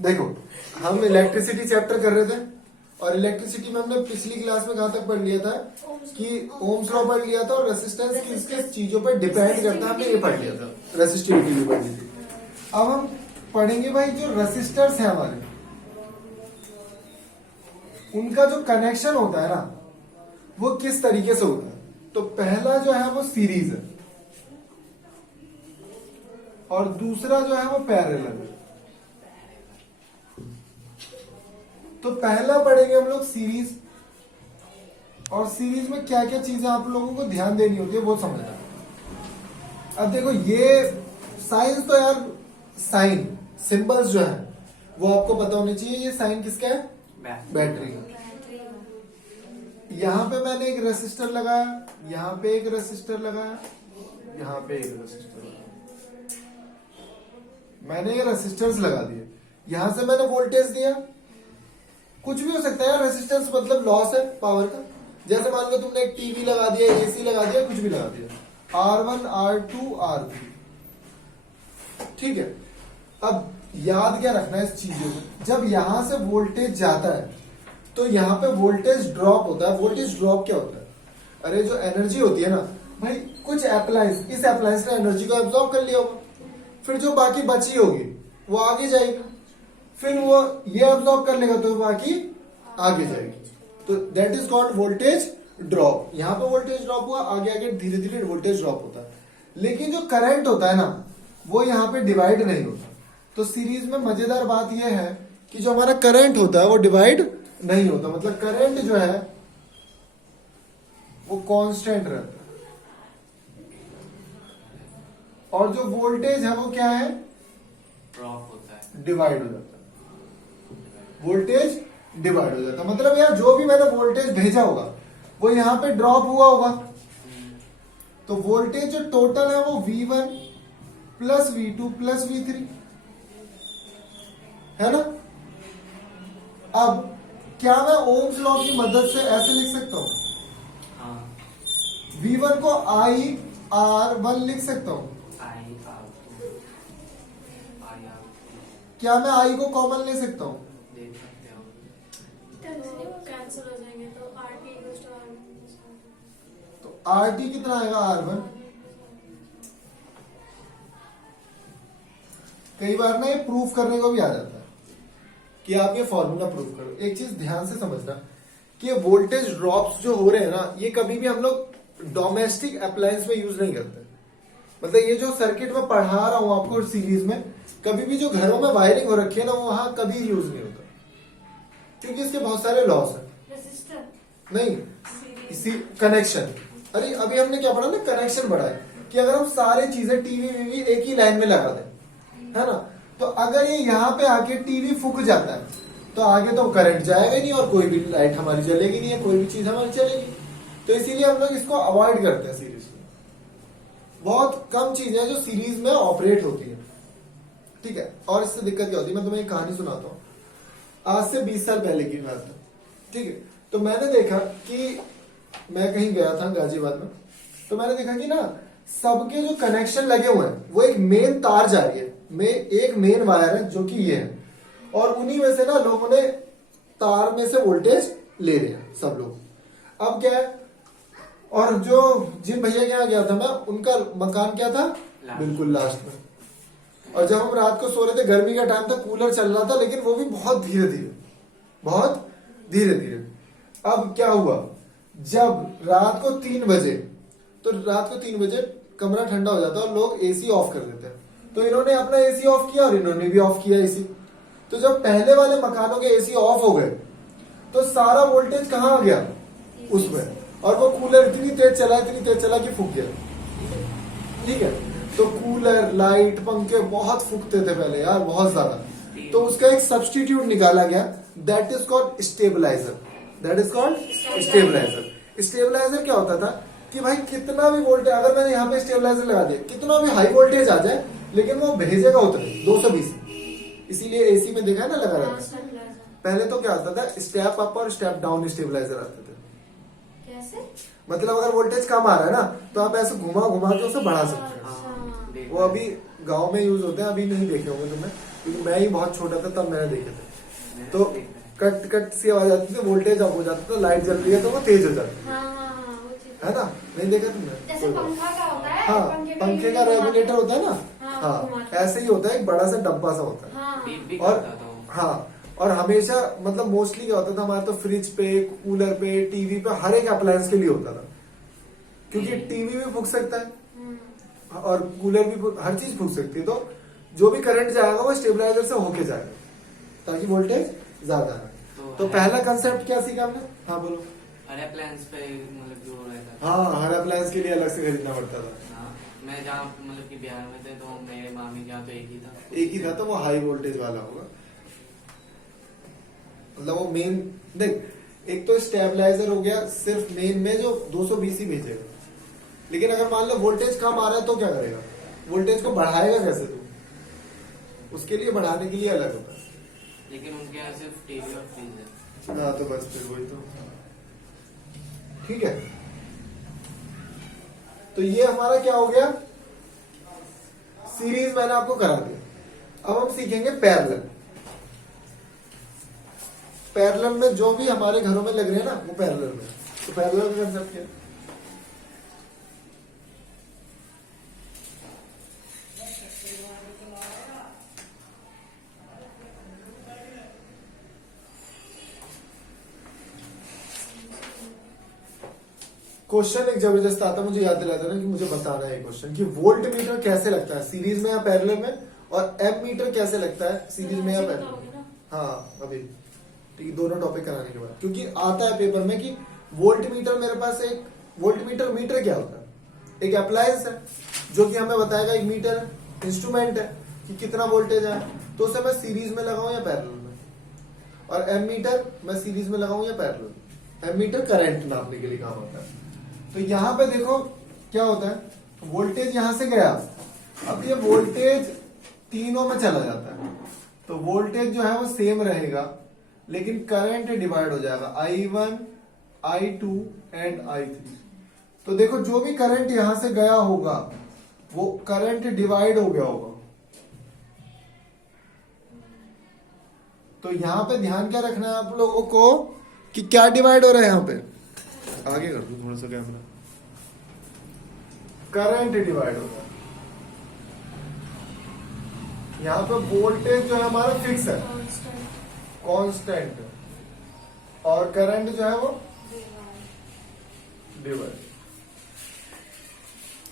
देखो, हम electricity chapter कर रहे थे और इलेक्ट्रिसिटी में हमने पिछली क्लास में कहां तक पढ़ लिया था कि ओम्स लॉ पढ़ लिया था और रेसिस्टेंस किस किस चीजों पर डिपेंड करता है, हमने ये पढ़ लिया था, रेसिस्टिविटी भी पढ़ ली थी। अब हम पढ़ेंगे भाई जो रेसिस्टर्स है हमारे, उनका जो कनेक्शन होता है ना वो किस तरीके से होता है। तो पहला जो है वो सीरीज है और दूसरा जो है वो पैरेलल है। तो पहला पढ़ेंगे हम लोग सीरीज, और सीरीज में क्या क्या चीजें आप लोगों को ध्यान देनी होती है वो समझना। अब देखो ये साइंस तो यार, साइन सिंबल्स जो है वो आपको पता होने चाहिए। ये साइन किसका है? बैटरी का। यहां पे मैंने एक रेसिस्टर लगाया, यहां पे एक रेसिस्टर लगाया, यहां पे एक रेसिस्टर लगाया, मैंने ये रेसिस्टर्स लगा दिए। यहां से मैंने वोल्टेज दिया, कुछ भी हो सकता है रेसिस्टेंस मतलब लॉस है पावर का। जैसे मान लो तुमने एक टीवी लगा दिया, एसी लगा दिया, कुछ भी लगा दिया, R1 R2 R3, ठीक है। अब याद क्या रखना है इस चीजों को, जब यहां से वोल्टेज जाता है तो यहां पे वोल्टेज ड्रॉप होता है। वोल्टेज ड्रॉप क्या होता है? अरे जो एनर्जी होती है ना भाई, कुछ अप्लायंस, इस अप्लायंस ने एनर्जी को एब्जॉर्ब कर लिया होगा, फिर जो बाकी बची होगी वो आगे जाएगी, फिर वो ये एब्जॉर्ब कर लेगा तो बाकी आगे जाएगी। तो that is called voltage drop. यहां पे वोल्टेज ड्रॉप हुआ, आगे आगे धीरे धीरे वोल्टेज ड्रॉप होता है। लेकिन जो करंट होता है ना वो यहां पे डिवाइड नहीं होता। तो सीरीज में मजेदार बात यह है कि जो हमारा करंट होता है वो डिवाइड नहीं होता, मतलब करंट जो है वो कांस्टेंट रहता है, और जो वोल्टेज है वो क्या है? ड्रॉप होता है, डिवाइड हो जाता है, वोल्टेज डिवाइड हो जाता है। मतलब यार जो भी मैंने वोल्टेज भेजा होगा वो यहां पे ड्रॉप हुआ होगा, तो वोल्टेज जो टोटल है वो V1 plus V2 plus V3 है ना। अब क्या मैं ओम्स लॉ की मदद से ऐसे लिख सकता हूं? हाँ, V1 को IR1 लिख सकता हूं। क्या मैं I को कॉमन ले सकता हूं? देख सकते हो। कैंसिल हो जाएंगे तो RT equals to R1। तो RT कितना आएगा? R1। कई बार ना ये प्रूफ करने को भी आ जाता है कि आप ये फॉर्मूला प्रूफ करो। एक चीज ध्यान से समझना कि ये वोल्टेज ड्रॉप्स जो हो रहे हैं ना, ये कभी भी हम लोग डोमेस्टिक अप्लायंस में यूज नहीं करते। मतलब ये जो सर्किट में पढ़ा रहा हूं आपको सीरीज में, कभी भी जो घरों में वायरिंग हो रखी है ना वो वहां कभी यूज नहीं होता, क्योंकि इसके बहुत सारे लॉस है। रेसिस्टर नहीं, इसी कनेक्शन, अरे अभी हमने क्या पढ़ा ना, कनेक्शन बढ़ा है कि अगर हम सारी चीजें टीवी वीवी एक ही लाइन में लगा दें, है ना, तो अगर ये यहाँ पे आके टीवी फूक जाता है तो आगे तो करंट जाएगा ही नहीं और कोई भी लाइट हमारी जलेगी नहीं है, कोई भी चीज हमारी चलेगी। तो इसीलिए हम लोग इसको अवॉइड करते हैं सीरीज में। बहुत कम चीजें जो सीरीज में ऑपरेट होती है, ठीक है। और इससे दिक्कत क्या होती है, मैं तुम्हें एक कहानी सुनाता हूँ। आज से 20 साल पहले की बात है, ठीक है। तो मैंने देखा कि मैं कहीं गया था गाजियाबाद में, तो मैंने देखा कि ना सबके जो कनेक्शन लगे हुए हैं वो एक मेन तार जा रही है, एक मेन वायर है जो कि ये है, और उन्हीं में से ना लोगों ने तार में से वोल्टेज ले लिया सब लोग। अब क्या है, और जो जिन भैया के यहाँ गया था मैं, उनका मकान क्या था? बिल्कुल लास्ट में। और जब हम रात को सो रहे थे, गर्मी का टाइम था, कूलर चल रहा था, लेकिन वो भी बहुत धीरे धीरे, बहुत धीरे धीरे। अब क्या हुआ, जब रात को 3 बजे, तो रात को 3 बजे कमरा ठंडा हो जाता है और लोग एसी ऑफ कर देते हैं। तो इन्होंने अपना एसी ऑफ किया और इन्होंने भी ऑफ किया एसी। तो जब पहले वाले मकानों के एसी ऑफ हो गए तो सारा वोल्टेज कहां आ गया? उसमें, और वो कूलर इतनी तेज चला कि फूक गया, ठीक है। तो कूलर, लाइट, पंखे बहुत फूकते थे पहले यार, बहुत ज्यादा। तो उसका एक सब्स्टिट्यूट निकाला गया, that is called stabilizer. That is called stabilizer. Stabilizer क्या होता था कि भाई कितना भी वोल्टेज, अगर मैंने यहाँ पे स्टेबलाइजर लगा दिया, कितना भी हाई वोल्टेज आ जाए लेकिन वो भेजेगा उतने 220। इसीलिए एसी में देखा है ना लगा रहता है। पहले तो क्या आता था, स्टेप अप और स्टेप डाउन स्टेबलाइजर आते थे। कैसे? मतलब अगर वोल्टेज कम आ रहा है ना तो आप ऐसे घुमा घुमा के उसे बढ़ा सकते हैं। वो अभी गांव में यूज होते हैं, अभी नहीं देखे होंगे तुमने, क्योंकि मैं ही बहुत छोटा था तब मैंने देखे थे। तो कट कट सी आवाज आती थी, वोल्टेज अप हो जाता था, लाइट जल रही है तो वो तेज हो जाती हाँ हाँ हाँ वो चीज है ना, नहीं देखा तुमने? जैसे पंखा का होता है, हाँ, पंखे का रेगुलेटर होता है ना, हाँ, हाँ घुमाता है। ऐसे ही होता है, एक बड़ा सा डब्बा सा होता है। हाँ बीप भी और करता था वो। हाँ, और हमेशा मतलब मोस्टली क्या होता था हमारे तो फ्रिज पे, कूलर पे, टीवी पे, हर एक अप्लायंस के लिए होता था, क्योंकि टीवी भी फूक सकता है हम्म। और कूलर भी हर चीज फूक सकती है, तो जो भी करंट जाएगा वो स्टेबलाइजर से होके जाएगा ताकि वोल्टेज ज्यादा आए। तो पहला कंसेप्ट क्या सीखा हमने? हाँ बोलो। हर अप्लायंस पे मतलब जो रहता था। हाँ, हर अप्लायंस के लिए अलग से खरीदना पड़ता था। हाँ, मैं जहाँ मतलब कि बिहार में थे तो मेरे मामी जहाँ तो एक ही था। एक ही था, तो वो हाई वोल्टेज वाला होगा, मतलब वो मेन देख, एक तो स्टेबलाइजर हो गया सिर्फ मेन में जो 220 ही भेजेगा, लेकिन अगर मान लो वोल्टेज कम आ रहा है तो क्या करेगा? वोल्टेज को बढ़ाएगा कैसे तू? उसके लिए बढ़ाने के लिए अलग होता है। लेकिन उनके यहाँ सिर्फ टीवी और फ्रिज है। हाँ तो बस फिर वही तो ठीक है। तो ये हमारा क्या हो गया? सीरीज मैंने आपको करा दिया। अब हम सीखेंगे पैरेलल। पैरेलल में जो भी हमारे घरों में लग रहे हैं ना, वो पैरेलल में। तो पैरेलल का कंसेप्ट क्या है? क्वेश्चन एक जबरदस्त आता है, मुझे याद दिलाता है ना कि मुझे बताना है ये क्वेश्चन कि वोल्ट मीटर कैसे लगता है सीरीज में या पैरेलल में, और एम मीटर कैसे लगता है सीरीज में या पैरेलल में। हाँ अभी ठीक है, दोनों टॉपिक कराने के बाद, क्योंकि आता है पेपर में कि वोल्ट मीटर, मेरे पास एक वोल्ट मीटर, मीटर क्या होता है? एक अप्लायंस है जो कि हमें बताएगा, एक मीटर है, इंस्ट्रूमेंट है कि कितना वोल्टेज है, तो उसे मैं सीरीज में लगाऊं या पैरेलल में। और एम मीटर मैं सीरीज में लगाऊं या पैरेलल। एम मीटर करंट नापने के लिए काम होता है। तो यहां पे देखो क्या होता है, वोल्टेज यहां से गया, अब ये वोल्टेज तीनों में चला जाता है, तो वोल्टेज जो है वो सेम रहेगा, लेकिन करंट डिवाइड हो जाएगा, I1, I2 एंड I3। तो देखो जो भी करंट यहां से गया होगा वो करंट डिवाइड हो गया होगा। तो यहां पे ध्यान क्या रखना है आप लोगों को कि क्या डिवाइड हो रहा है, यहां पे आगे कर दूं थोड़ा सा कैमरा, करंट डिवाइड हो रहा है। यहां पे वोल्टेज जो है हमारा फिक्स है, कांस्टेंट, और करंट जो है वो डिवाइड,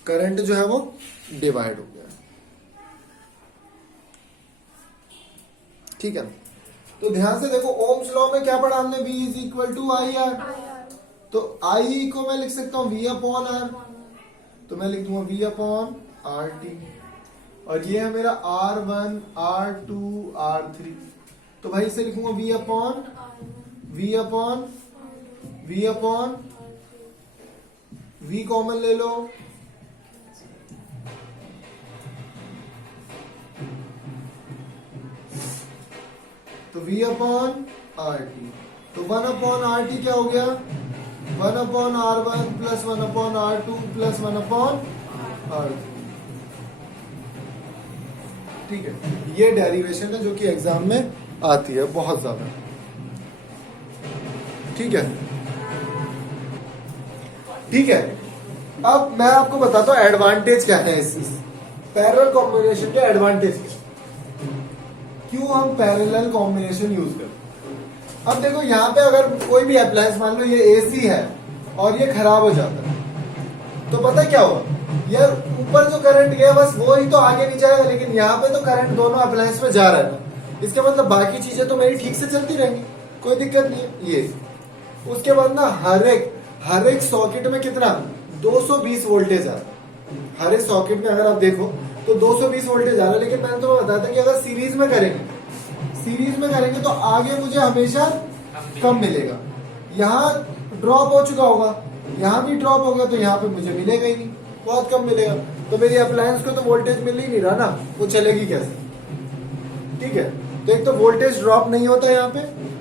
करंट जो है वो डिवाइड हो गया। ठीक है, तो ध्यान से देखो, ओम्स लॉ में क्या पढ़ा हमने? V is equal to I R. तो I को मैं लिख सकता हूं V अपॉन आर, तो मैं लिख दूंगा V अपॉन आर टी, और ये है मेरा R1, R2, R3, तो भाई इसे लिखूंगा V अपॉन V कॉमन ले लो, तो V अपॉन आर टी, तो 1 अपॉन आर टी क्या हो गया? 1 upon R1 plus 1 upon R2 plus 1 upon R3। ठीक है, ये डेरिवेशन है जो कि एग्जाम में आती है बहुत ज्यादा। ठीक है, ठीक है। अब मैं आपको बताता हूं एडवांटेज क्या है इस पैरेलल कॉम्बिनेशन के। एडवांटेज क्यों हम पैरेलल कॉम्बिनेशन यूज करते हैं? अब देखो यहां पे अगर कोई भी अप्लायंस, मान लो ये एसी है और ये खराब हो जाता है, तो पता क्या होगा यार, ऊपर जो करंट गया बस वो ही तो आगे नहीं जाएगा, लेकिन यहाँ पे तो करंट दोनों अप्लायंस में जा रहा है ना, इसका मतलब बाकी चीजें तो मेरी ठीक से चलती रहेंगी, कोई दिक्कत नहीं है। ये उसके बाद ना हर एक सॉकेट में कितना 220 वोल्टेज आ रहा है। हर एक सॉकेट में अगर आप देखो तो 220 वोल्टेज आ रहा है, लेकिन मैंने तुम्हें बताया था कि अगर सीरीज में करेंगे तो आगे मुझे हमेशा कम मिलेगा। यहाँ ड्रॉप हो चुका होगा, यहाँ भी ड्रॉप होगा, तो यहाँ पे मुझे मिलेगा ही नहीं, बहुत कम मिलेगा। तो मेरी अप्लायंस को तो वोल्टेज मिल ही नहीं रहा ना, वो चलेगी कैसे? ठीक है, तो एक तो वोल्टेज ड्रॉप नहीं होता यहाँ पे,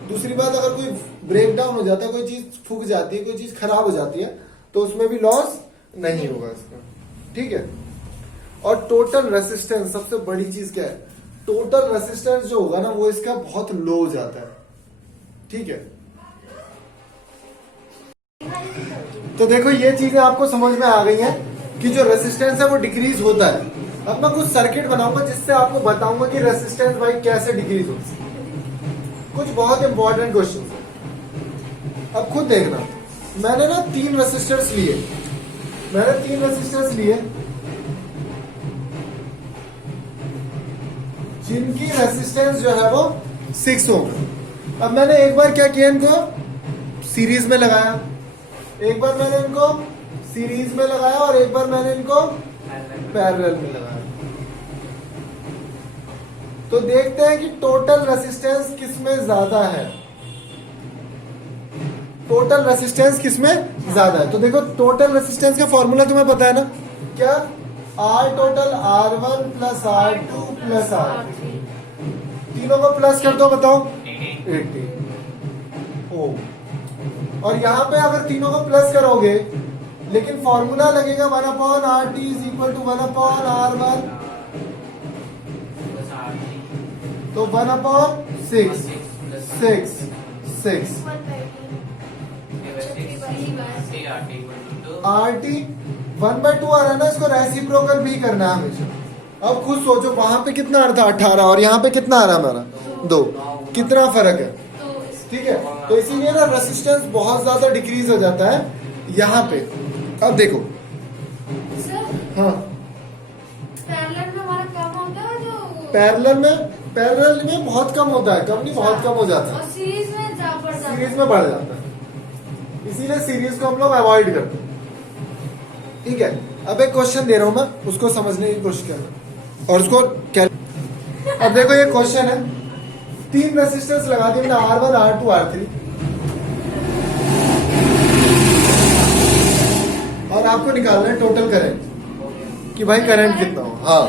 दूसरी बात अगर कोई ब्रेक डाउन हो जाता है, कोई चीज फूक जाती है, कोई चीज खराब हो जाती है, तो उसमें भी लॉस नहीं होगा इसका। ठीक है, और टोटल रेसिस्टेंस सबसे बड़ी चीज क्या है, टोटल रेसिस्टेंस जो होगा ना वो इसका बहुत लो हो जाता है। ठीक है, तो देखो ये चीजें आपको समझ में आ गई हैं कि जो रेसिस्टेंस है वो डिक्रीज होता है। अब मैं कुछ सर्किट बनाऊंगा जिससे आपको बताऊंगा कि रेसिस्टेंस भाई कैसे डिक्रीज होती है, कुछ बहुत इंपॉर्टेंट क्वेश्चन। अब खुद देखना, मैंने ना 3 रेसिस्टर्स लिए, जिनकी रेसिस्टेंस जो है वो 6 ओम। अब मैंने एक बार क्या किया, इनको सीरीज में लगाया, एक बार मैंने इनको सीरीज में लगाया और एक बार मैंने इनको पैरेलल में लगाया। तो देखते हैं कि टोटल रेसिस्टेंस किसमें ज्यादा है, टोटल रेसिस्टेंस किसमें ज्यादा है। तो देखो टोटल रेसिस्टेंस का फॉर्मूला तुम्हें पता है ना, क्या, are total R1 plus R2 plus R3, तीनों को प्लस कर दो, बताओ 80 ओम। और यहां पे अगर तीनों को प्लस करोगे, लेकिन फॉर्मूला लगेगा 1/RT is equal to 1/R1, तो 1/6 6 RT 1/2 आ रहा है ना, इसको रेसिप्रोकल भी करना है हमेशा। अब खुद सोचो वहां पे कितना आ रहा था 18 और यहाँ पे कितना आ रहा है हमारा 2, कितना फर्क है। ठीक है, तो इसीलिए ना रेसिस्टेंस बहुत ज्यादा डिक्रीज हो जाता है यहाँ पे। अब देखो हाँ, पैरेलल में हमारा कम होता है, जो पैरेलल में बहुत कम होता है, कम नहीं बहुत कम हो जाता है, और सीरीज में सीरीज में बढ़ जाता है, इसीलिए सीरीज को हम लोग अवॉइड करते हैं। ठीक है, अब एक क्वेश्चन दे रहा हूं मैं, उसको समझने की कोशिश करना और उसको अब देखो ये क्वेश्चन है, 3 रेसिस्टेंस लगा दिए मैंने, R1 R2 R3, और आपको निकालना है टोटल करंट कि भाई करंट कितना हो। हाँ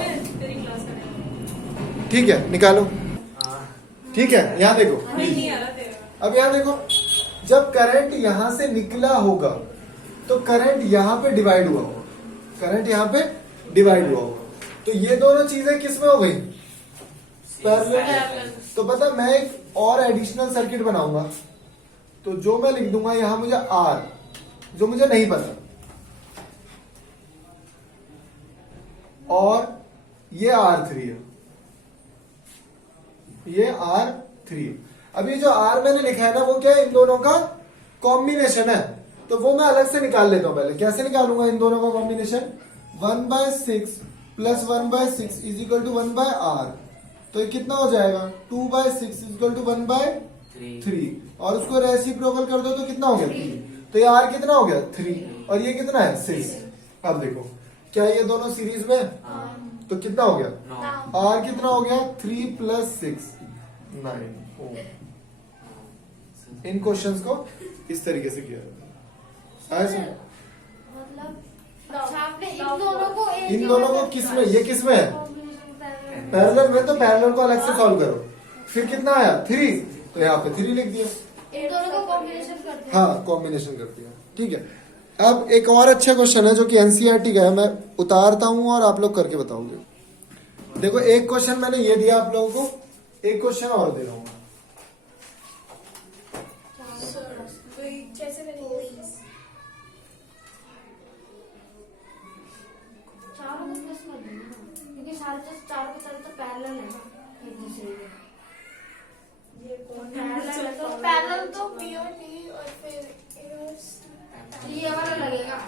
ठीक है, निकालो। ठीक है, यहां देखो, अब यहां देखो, जब करंट यहां से निकला होगा तो करंट यहां पे डिवाइड हुआ होगा, करंट यहां पे डिवाइड हुआ होगा, तो ये दोनों चीजें किस में हो गई, पैरेलल। तो पता मैं एक और एडिशनल सर्किट बनाऊंगा, तो जो मैं लिख दूंगा यहां मुझे R, जो मुझे नहीं पता, और ये R3 है, ये R3। अब ये जो R मैंने लिखा है ना, वो क्या है, इन दोनों का कॉम्बिनेशन है, तो वो मैं अलग से निकाल लेता हूं। पहले कैसे निकालूंगा इन दोनों का combination, 1/6 plus 1/6 is equal to 1/R, तो ये कितना हो जाएगा, 2/6 इज इक्वल टू 1/3, और उसको रेसिप्रोकल कर दो तो कितना हो गया 3, तो ये R कितना हो गया 3, और ये कितना है 6। अब देखो क्या ये दोनों सीरीज में, तो कितना हो गया, R कितना हो गया 3 + 6 9 ओम। इन क्वेश्चंस को इस तरीके से किया जाता है। अच्छा, आपने इन दोनों को किस में, ये किस में है, पैरेलल में, तो पैरेलल को अलग से सॉल्व करो, फिर कितना आया 3, तो यहाँ पे 3 लिख दिया, इन दोनों को कॉम्बिनेशन करते हैं। हाँ कॉम्बिनेशन कर दिया। ठीक है, अब एक और अच्छा क्वेश्चन है जो कि एनसीईआरटी का है, मैं उतारता हूं और आप लोग करके बताओगे। देखो एक क्वेश्चन मैंने ये दिया आप लोगों को, एक क्वेश्चन और दे रहा हूं। कैसे करेंगे, चारों को प्लस कर देना, क्योंकि चारों के सारे तो पैरेलल है ना एक दूसरे के। ये पैरेलल तो P और T, और फिर ये वाला लगेगा।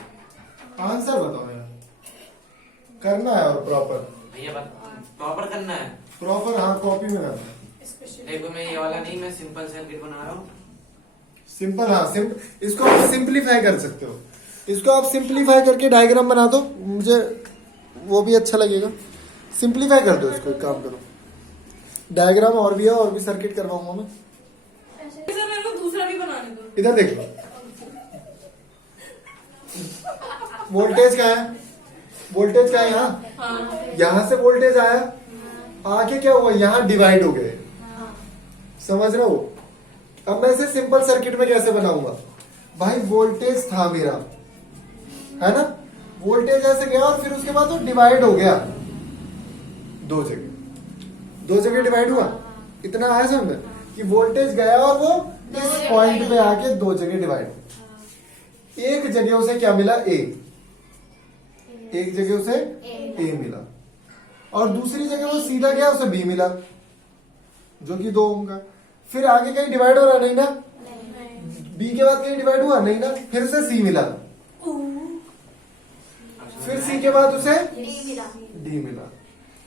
आंसर बताओ यार, करना है और प्रॉपर, भैया प्रॉपर करना है, प्रॉपर, हाँ कॉपी में करना है। देखो मैं ये वाला नहीं, मैं सिंपल सर्किट बना रहा हूँ। सिंपल, हाँ इसको आप सिंप्लीफाई कर सकते हो, इसको आप सिंप्लीफाई करके डायग्राम बना दो, मुझे वो भी अच्छा लगेगा। सिंप्लीफाई कर दो इसको, एक काम करो, डायग्राम और भी है, और भी सर्किट करवाऊंगा मैं। सर मेरे को दूसरा भी बनाने दो। इधर देख लो, वोल्टेज क्या है, वोल्टेज क्या है, यहाँ से वोल्टेज आया, आगे क्या हुआ, यहाँ डिवाइड हो गए, समझ रहे हो। अब मैं इसे सिंपल सर्किट में कैसे बनाऊंगा, भाई वोल्टेज था मेरा, है ना, वोल्टेज ऐसे गया और फिर उसके बाद वो डिवाइड हो गया, 2 जगह डिवाइड हुआ। इतना आया समझ में कि वोल्टेज गया और वो इस पॉइंट पे आके 2 जगह डिवाइड। एक जगह उसे क्या मिला? ए। एक जगह उसे ए मिला और दूसरी जगह वो सीधा गया उसे बी मिला जो कि 2 ओम का। फिर आगे कहीं डिवाइड हो रहा नहीं ना, बी के बाद कहीं डिवाइड हुआ नहीं ना, फिर से सी मिला, फिर सी के बाद उसे डी मिला।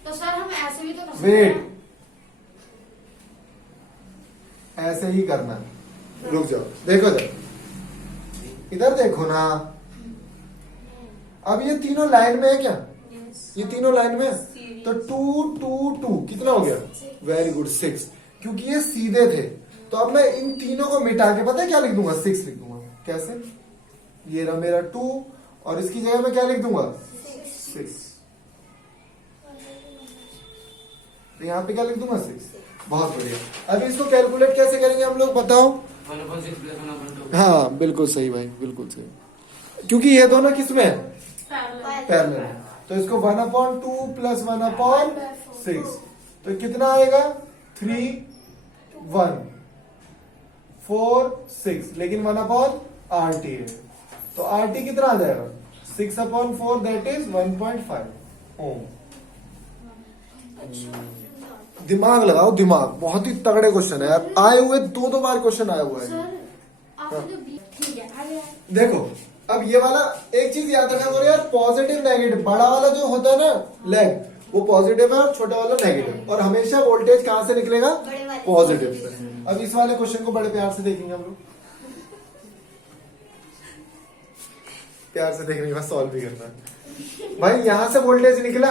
तो सर हम ऐसे भी तो कर सकते वेट, हैं। ऐसे ही करना। रुक जाओ, देखो इधर देखो ना। अब ये तीनों लाइन में है क्या? ये तीनों लाइन में है। तो 2 2 2 कितना हो गया? Very good, 6। क्योंकि ये सीधे थे तो अब मैं इन तीनों को मिटा के पता है क्या लिख दूंगा? 6 लिख दूंगा। कैसे? ये रहा मेरा 2 और इसकी जगह मैं क्या लिख दूंगा? 6। तो यहाँ पे क्या लिख दूंगा? 6। बहुत बढ़िया। अभी इसको कैलकुलेट कैसे करेंगे हम लोग, बताओ? 1/6 + 1/2। हाँ बिल्कुल सही भाई, बिल्कुल सही। क्योंकि ये दोनों किसमें है? पैरेलल है। तो इसको 1/2 + 1/6 तो कितना आएगा? 3 1 4 6। लेकिन 1/RT है तो RT कितना आ जाएगा? 6/4 दैट इज 1.5 ओम। दिमाग लगाओ, दिमाग। बहुत ही तगड़े क्वेश्चन है यार, आए हुए 2 बार क्वेश्चन आया हुआ है। सर आपने जो ठीक है आगे देखो अब ये वाला एक चीज याद रखना बोले यार, पॉजिटिव नेगेटिव। बड़ा वाला जो होता है ना लेग, वो पॉजिटिव है और छोटा वाला नेगेटिव। और हमेशा वोल्टेज कहां से निकलेगा? बड़े वाले पॉजिटिव से। अब इस वाले क्वेश्चन को बड़े प्यार से देखेंगे हम लोग। प्यार से देखने के बाद सॉल्व भी करना है भाई। यहां से वोल्टेज निकला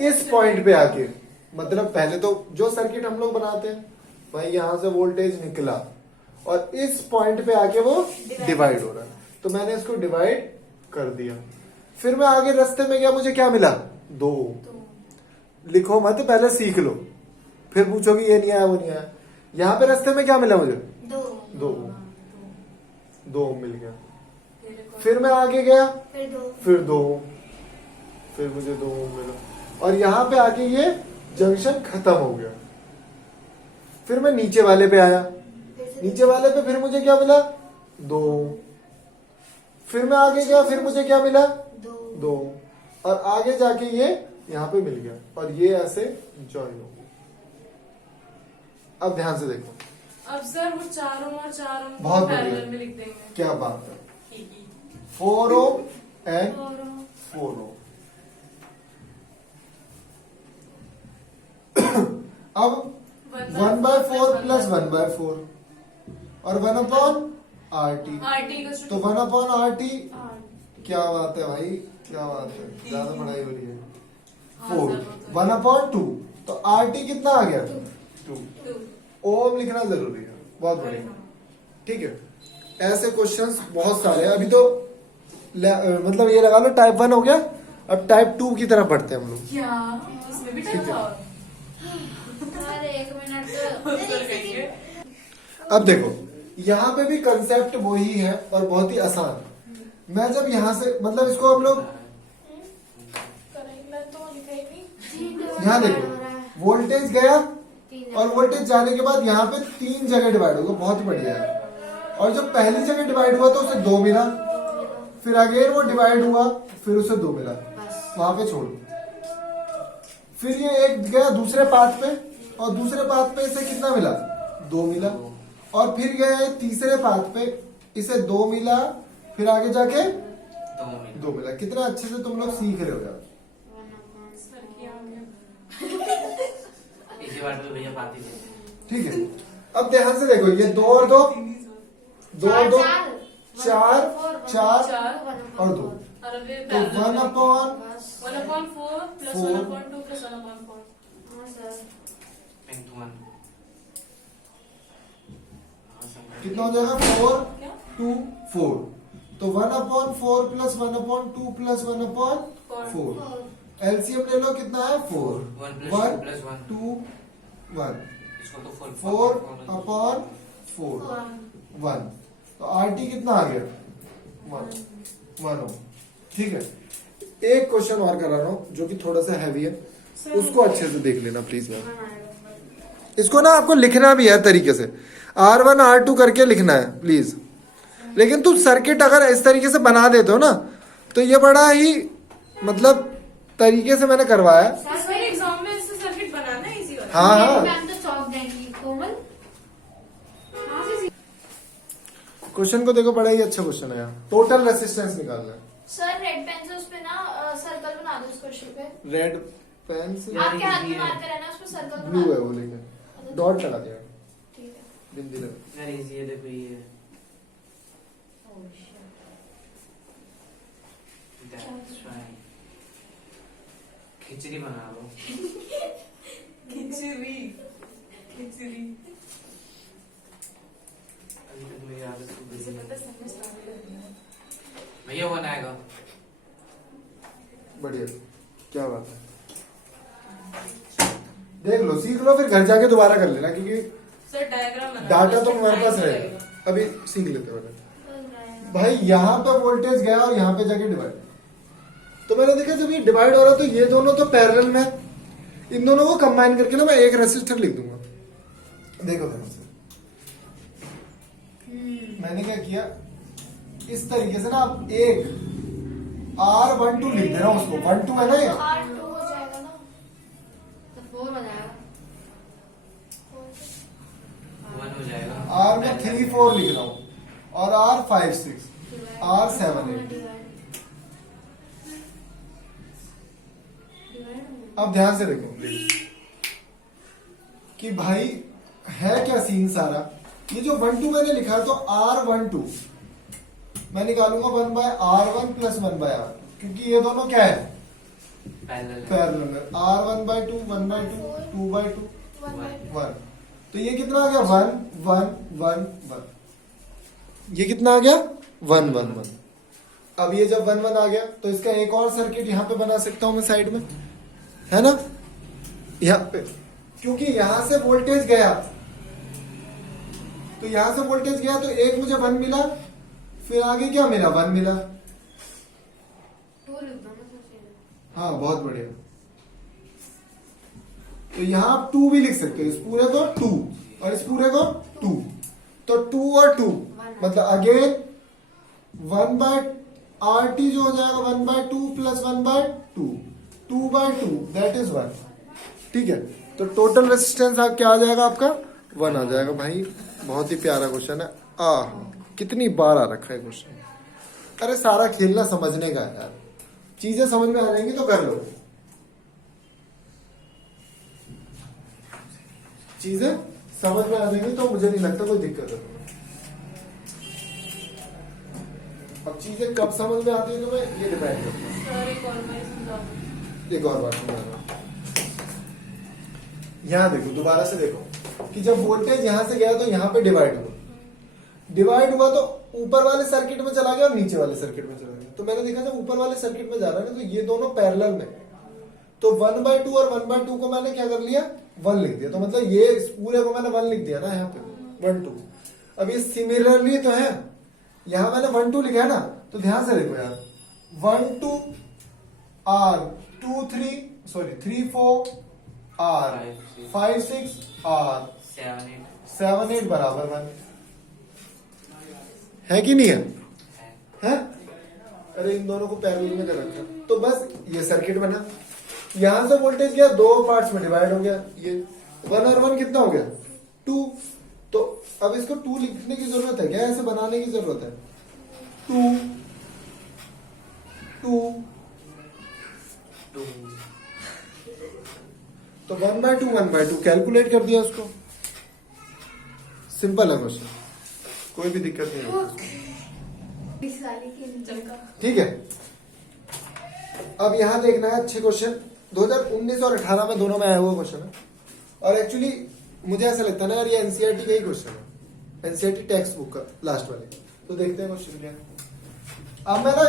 इस पॉइंट पे आके, मतलब पहले तो जो सर्किट हम लोग बनाते हैं भाई, यहां से वोल्टेज निकला और इस पॉइंट पे आके वो डिवाइड हो रहा है। तो मैंने इसको डिवाइड कर दिया। फिर मैं आगे रास्ते में गया, मुझे क्या मिला? 2। लिखो मत, पहले सीख लो, फिर पूछोगे ये नहीं आया वो नहीं आया। यहां पे रास्ते में क्या मिला मुझे? 2 मिल गया। फिर मैं आगे गया, फिर 2, फिर मुझे 2 मिला और यहां पे आके ये जंक्शन खत्म हो गया। फिर मैं नीचे वाले पे आया, नीचे वाले पे फिर मुझे क्या मिला? 2। फिर मैं आगे गया, फिर मुझे क्या मिला? 2 और आगे जाके ये यहां पे मिल गया और ये ऐसे ज्वाइन हो गया। अब ध्यान से देखो। अब सर वो 4 ओम और 4 ओम बहुत पैरेलल बढ़िया। में लिख देंगे। क्या बात है। ठीक है। 4 ओम एंड 4 ओम। अब 1/4 + 1/4 और 1/RT। तो 1/RT। क्या बात है भाई, क्या बात है, ज्यादा पढ़ाई हो रही है। 4 1/2 तो RT कितना आ गया? 2 ओम लिखना जरूरी है। बहुत बढ़िया, ठीक है। ऐसे क्वेश्चंस बहुत सारे हैं। अभी तो मतलब ये लगा लो टाइप 1 हो गया, अब टाइप 2 की तरफ बढ़ते हैं हम लोग। क्या इसमें भी टाइप था? सर 1 मिनट सर कहिए। अब देखो यहाँ पे भी कंसेप्ट वही है और बहुत ही आसान। मैं जब यहाँ से मतलब इसको हम लोग यहाँ देखो, वोल्टेज गया और वोल्टेज जाने के बाद यहाँ पे 3 जगह डिवाइड होगा। बहुत बढ़िया है। और जब पहली जगह डिवाइड हुआ तो उसे 2 मिला, फिर अगेन वो डिवाइड हुआ, फिर उसे 2 मिला, वहां पे छोड़। फिर ये एक गया दूसरे पाथ पे और दूसरे पाथ पे इसे कितना मिला? 2 मिला। और फिर गया तीसरे पाथ पे, इसे 2 मिला, फिर आगे जाके 2 मिला। कितना अच्छे से तुम लोग सीख रहे हो यार। सर क्या हो गया? इसी बात में भैया बात ही देते हैं। ठीक है। अब ध्यान से देखो, ये 2 और 2 2 और 2 4 4 और 2 और अब ये तो 1/4 1/4 + 1/2 + 1/4। into 1। कितना हो जाएगा? 4 2 4 तो 1/4 + 1/2 + 1/4 एलसीएम ले लो, कितना है? 4 1 + 1 2 + 1 2 1 इसको तो 4/4 1 तो RT कितना आ गया? 1 ठीक है। एक क्वेश्चन और करा रहा हूं जो कि थोड़ा सा हैवी है, उसको अच्छे से देख लेना प्लीज यार। इसको ना आपको लिखना भी है तरीके से, R1 R2 करके लिखना है प्लीज। लेकिन तुम सर्किट अगर इस तरीके से बना देते हो ना, तो ये बड़ा ही मतलब तरीके से मैंने करवाया। सर एग्जाम में इससे सर्किट बनाना इजी होता है। हाँ हाँ, मैम तो चौक देंगी कोमल। क्वेश्चन को देखो, बड़ा ही अच्छा क्वेश्चन है यार। टोटल रेसिस्टेंस निकालना है। सर रेड पेन से उस पे ना सर्कल बना दो उस क्वेश्चन पे। रेड पेन से आपके हाथ में मार्कर है ना, उस पे सर्कल बना ब्लू दो। है वो, लेकिन डॉट लगा दिया, ठीक है। बिंदी लगा। यार इजी है, देखो ये That's right. खिचड़ी बना लो। खिचड़ी खिचड़ी अभी तक मेरी आदत छूट इसे गई है। पता है, सब में स्टार्ट है। भैया वो बनाएगा। बढ़िया, क्या बात है। देख लो, सीख लो, फिर घर जाके दोबारा कर लेना, क्योंकि सर डायग्राम बना डाटा तो हमारे पास रहेगा। अभी सीख लेते हैं भाई। यहाँ पे वोल्टेज गया और यहाँ पे जाके डिवाइड, तो मैंने देखा जब ये डिवाइड हो रहा तो ये दोनों तो पैरेलल में, इन दोनों को कंबाइन करके ना मैं एक रेसिस्टर लिख दूंगा। देखो ध्यान से, मैंने क्या किया, इस तरीके से ना आप एक R12 लिख दे रहा हूं, उसको 12 है ना ये, तो R2 हो जाएगा ना, तो 4 हो जाएगा। 1 हो जाएगा। R में 3 4 लिख रहा हूं, और R 5 6 R 7 8। अब ध्यान से देखो प्लीज कि भाई है क्या सीन सारा। ये जो 12 मैंने लिखा तो R12 मैं निकालूंगा 1/R1 प्लस 1/R, क्योंकि ये दोनों क्या है, पैरेलल है। पैरेलल में। R1/2 1/2 2/2 1, तो ये कितना आ गया 1 1 1 1। ये कितना आ गया 1 1 1। अब ये जब 1 1 आ गया तो इसका एक और सर्किट यहाँ पे बना सकता हूं मैं साइड में, है ना, यहाँ पे, क्योंकि यहां से वोल्टेज गया, तो यहां से वोल्टेज गया तो एक मुझे 1 मिला, फिर आगे क्या मिला 1 मिला। 2 लिख दो ना सबसे। हाँ बहुत बढ़िया। तो यहां आप 2 भी लिख सकते हो, इस पूरे को 2 और इस पूरे को 2, तो 2 और 2 मतलब अगेन 1/RT जो हो जाएगा 1/2 प्लस 1/2 2/2 दैट इज 1। ठीक है, तो टोटल रेजिस्टेंस आप क्या आ जाएगा आपका 1 आ जाएगा। भाई बहुत ही प्यारा क्वेश्चन है। कितनी बार आ रखा है क्वेश्चन। अरे सारा खेलना समझने का है यार, चीजें समझ में आ जाएंगी तो कर लो, चीजें समझ में आ जाएंगी तो मुझे नहीं लगता कोई दिक्कत है। अब चीजें कब समझ में आती है तो मैं ये डिपेंड करता हूँ। सर एक और बार समझा दो। एक और बात समझा रहा हूं। यहां देखो, दोबारा से देखो कि जब वोल्टेज यहां से गया तो यहां पे डिवाइड हुआ तो ऊपर वाले सर्किट में चला गया और नीचे वाले सर्किट में चला गया। तो मैंने देखा जब ऊपर वाले सर्किट में जा रहा है ना तो ये दोनों पैरेलल में, तो 1/2 और 1/2 को मैंने क्या कर लिया 1 लिख दिया। तो मतलब ये इस पूरे को मैंने 1 लिख दिया ना यहाँ पे 1 2। अब ये सिमिलरली तो है, यहां मैंने 1 2 लिखा है ना, तो ध्यान से देखो यार 1 2 R 2 3 3 4 R 5 6 R 7 8 बराबर 1 है कि नहीं है? है? अरे इन दोनों को पैरेलल में कर रखा, तो बस ये सर्किट बना। यहां से वोल्टेज गया, 2 पार्ट्स में डिवाइड हो गया, ये 1 और 1 कितना हो गया 2। तो अब इसको 2 लिखने की जरूरत है क्या, ऐसे बनाने की जरूरत है 2 2 2 तो 1/2 कैलकुलेट कर दिया उसको। सिंपल है क्वेश्चन, कोई भी दिक्कत नहीं है। चमका। ठीक है, अब यहां देखना है अच्छे क्वेश्चन 2019 और 18 में दोनों में आया हुआ क्वेश्चन है। और एक्चुअली मुझे ऐसा लगता है ना यार ये एनसीईआरटी का ही क्वेश्चन है, एनसीईआरटी टेक्स्ट बुक का लास्ट वाले। तो देखते हैं क्वेश्चन क्या है। अब मैं ना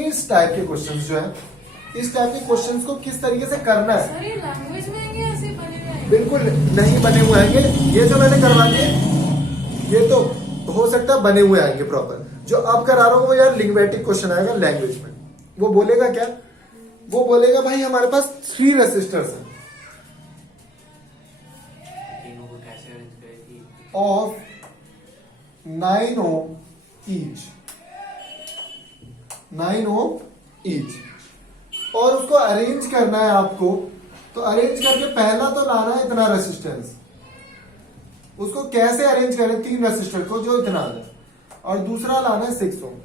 इस टाइप के क्वेश्चन जो है, इस टाइप के क्वेश्चन को किस तरीके से करना है, सर ये लैंग्वेज में आएंगे ऐसे बने हुए आएंगे? बिल्कुल नहीं बने हुए आएंगे। ये जो मैंने करवा दिए ये तो हो सकता है बने हुए आएंगे प्रॉपर। जो अब करा रहा हूं वो यार लिंग्विस्टिक क्वेश्चन आएगा लैंग्वेज में। वो बोलेगा क्या, वो बोलेगा भाई हमारे पास 3 रेसिस्टर्स हैं तीनों को कैसे अरेंज करेगी? Of 9 ohm each, 9 ohm each, और उसको अरेंज करना है आपको। तो अरेंज करके पहला तो लाना है इतना रेसिस्टेंस, उसको कैसे अरेंज करें 3 रेसिस्टर को जो इतना आ जाए, और दूसरा लाना है 6 ohm।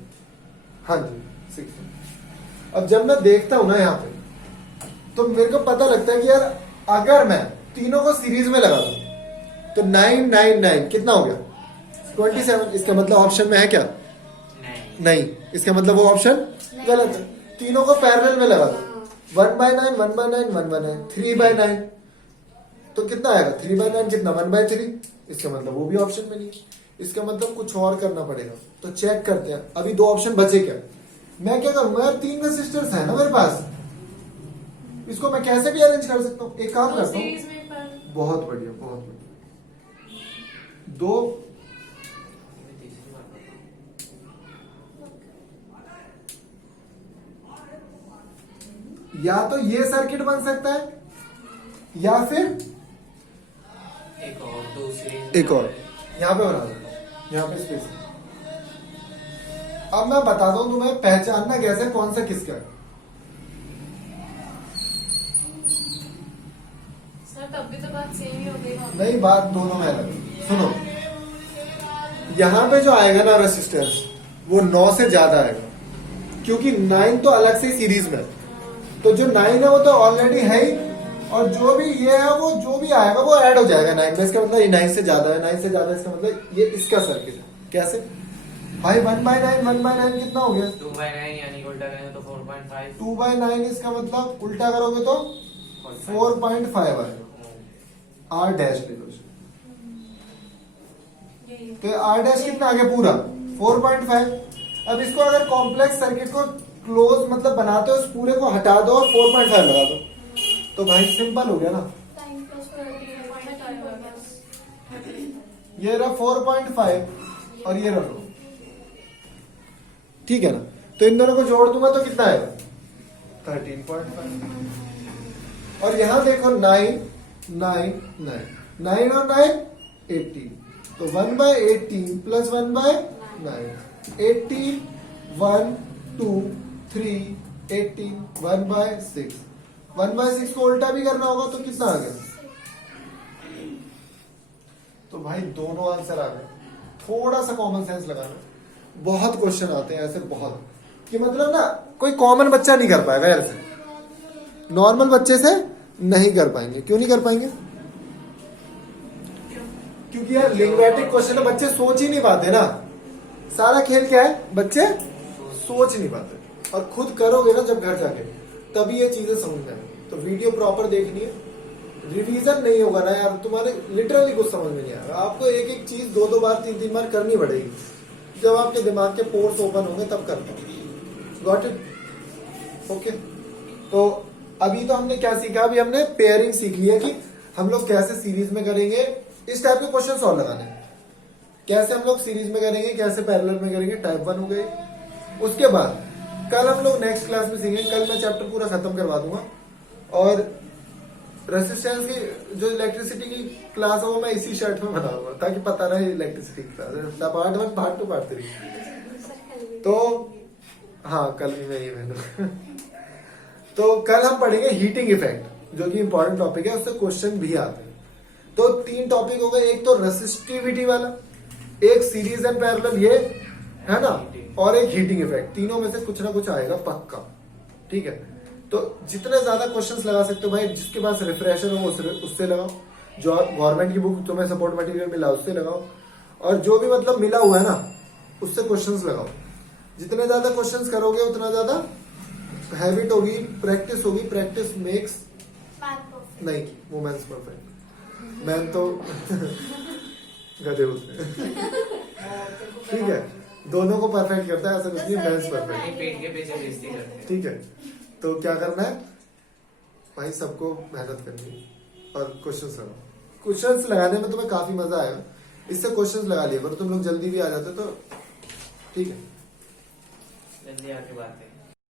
हाँ जी 6 ohm। अब जब मैं देखता हूं ना यहाँ पे तो मेरे को पता लगता है कि यार अगर मैं तीनों को सीरीज में लगा दूं तो 9 9 9 कितना हो गया 27। इसका मतलब ऑप्शन में है क्या? नहीं, इसका मतलब वो ऑप्शन गलत है। तीनों को पैरेलल में लगा दो 1/9 1/9 1/9 3/9 तो कितना आएगा 3/9 कितना 1/3। इसका मतलब वो भी ऑप्शन में नहीं। इसका मतलब कुछ और करना पड़ेगा। तो चेक करते हैं अभी 2 ऑप्शन बचे क्या। मैं क्या करूंगा यार 3 रेसिस्टर्स है ना मेरे पास, इसको मैं कैसे भी अरेंज कर सकता हूँ। एक काम तो करता सीरीज हूँ, में पर बहुत बढ़िया बहुत बढ़िया। 2 मैं तीसरी बार बताऊं। या तो ये सर्किट बन सकता है या फिर एक और दूसरी एक और यहाँ पे बना देता हूँ, यहाँ पे स्पेस। अब मैं बताता हूं तुम्हें पहचानना कैसे कौन सा किसका है। सर तब भी तो बात सेम ही हो गई वहाँ पे। नहीं बात दोनों में अलग है। सुनो यहां पे जो आएगा ना रेसिस्टेंस वो 9 से ज्यादा आएगा क्योंकि 9 तो अलग से सीरीज में है। तो जो 9 है वो तो ऑलरेडी है ही, और जो भी ये है वो जो भी आएगा वो ऐड हो जाएगा 9 में। इसका मतलब ये 9 से ज्यादा है, 9 से ज्यादा इसका मतलब ये इसका सर्किट है। कैसे भाई 1/9 1/9 कितना हो गया 2/9 यानी कि उल्टा करेंगे तो 4.5 2/9 इसका मतलब उल्टा करोगे तो 4.5 आएगा। आर डैश ले लो इसको। यही है। तो आर डैश कितना आ गया पूरा 4.5। अब इसको अगर कॉम्प्लेक्स सर्किट को क्लोज मतलब बनाते हो उस पूरे को हटा दो और 4.5 लगा दो तो भाई सिंपल हो गया ना। ये रहा 4.5 और ये रख लो, ठीक है ना। तो इन दोनों को जोड़ दूंगा तो कितना आएगा 13.5। और यहां देखो 9 9 9 9 और 9 18 तो 1/18 प्लस 1/9 18 1 2 3 18 1/6 1/6 को उल्टा भी करना होगा तो कितना आ गया। तो भाई दोनों आंसर आ गए। थोड़ा सा कॉमन सेंस लगाना। बहुत क्वेश्चन आते हैं ऐसे बहुत कि मतलब ना कोई कॉमन बच्चा नहीं कर पाएगा यार से, नॉर्मल बच्चे से नहीं कर पाएंगे। क्यों नहीं कर पाएंगे? क्योंकि यार लिंग्विस्टिक क्वेश्चन बच्चे सोच ही नहीं पाते ना। सारा खेल क्या है बच्चे सोच नहीं पाते, और खुद करोगे ना जब घर जाके तभी ये चीजें समझ में आएंगी। तो वीडियो प्रॉपर देखनी है, रिवीजन नहीं होगा ना यार तुम्हारे लिटरली कुछ समझ में नहीं आएगा। आपको एक एक चीज 2 बार 3 बार करनी पड़ेगी। जब आपके दिमाग के पोर्स ओपन होंगे तब कर पाओगे। Got it? ओके। तो अभी तो हमने क्या सीखा, अभी हमने पेयरिंग सीख लिया कि हम लोग कैसे सीरीज में करेंगे, इस टाइप के क्वेश्चन सॉल्व लगाने, कैसे हम लोग सीरीज में करेंगे, कैसे पैरेलल में करेंगे। टाइप 1 हो गए। उसके बाद कल हम लोग नेक्स्ट क्लास में सीखेंगे। कल मैं चैप्टर पूरा खत्म करवा दूंगा, और रेसिस्टेंस की जो इलेक्ट्रिसिटी की क्लास है वो मैं इसी शर्ट में बनाऊंगा ताकि पता रहे इलेक्ट्रिसिटी की क्लास पार्ट 1 पार्ट 2 पार्ट 3। तो हाँ कल भी मैं ये पहनूंगा। तो कल हम पढ़ेंगे हीटिंग इफेक्ट जो कि इंपॉर्टेंट टॉपिक है, उससे क्वेश्चन भी आते हैं। तो 3 टॉपिक हो गए, एक तो रेसिस्टिविटी वाला, एक सीरीज एंड पैरेलल ये है ना, और एक हीटिंग इफेक्ट। तीनों में से कुछ ना कुछ आएगा पक्का, ठीक है। तो जितने ज्यादा क्वेश्चंस लगा सकते हो भाई, जिसके पास रिफ्रेशर हो उससे लगाओ, जो गवर्नमेंट की बुक तुम्हें सपोर्ट मटेरियल मिला उससे लगाओ, और जो भी मतलब मिला हुआ है ना उससे क्वेश्चंस लगाओ। जितने ज्यादा क्वेश्चंस करोगे उतना ज्यादा हैबिट होगी, प्रैक्टिस होगी। प्रैक्टिस मेक्स नहीं वुमेन्स परफेक्ट। मैन तो गधे होते हैं। ठीक है, दोनों को परफेक्ट करता है, ऐसा कुछ नहीं, मेंस परफेक्ट। पेट के पीछे बेइज्जती करते हैं। ठीक है, तो क्या करना है भाई, सबको मेहनत करनी है और क्वेश्चंस लगाओ। क्वेश्चंस लगाने में तुम्हें काफी मजा आएगा। इससे क्वेश्चंस लगा लिया करो, तुम लोग जल्दी भी आ जाते तो ठीक है। जल्दी आके बात है।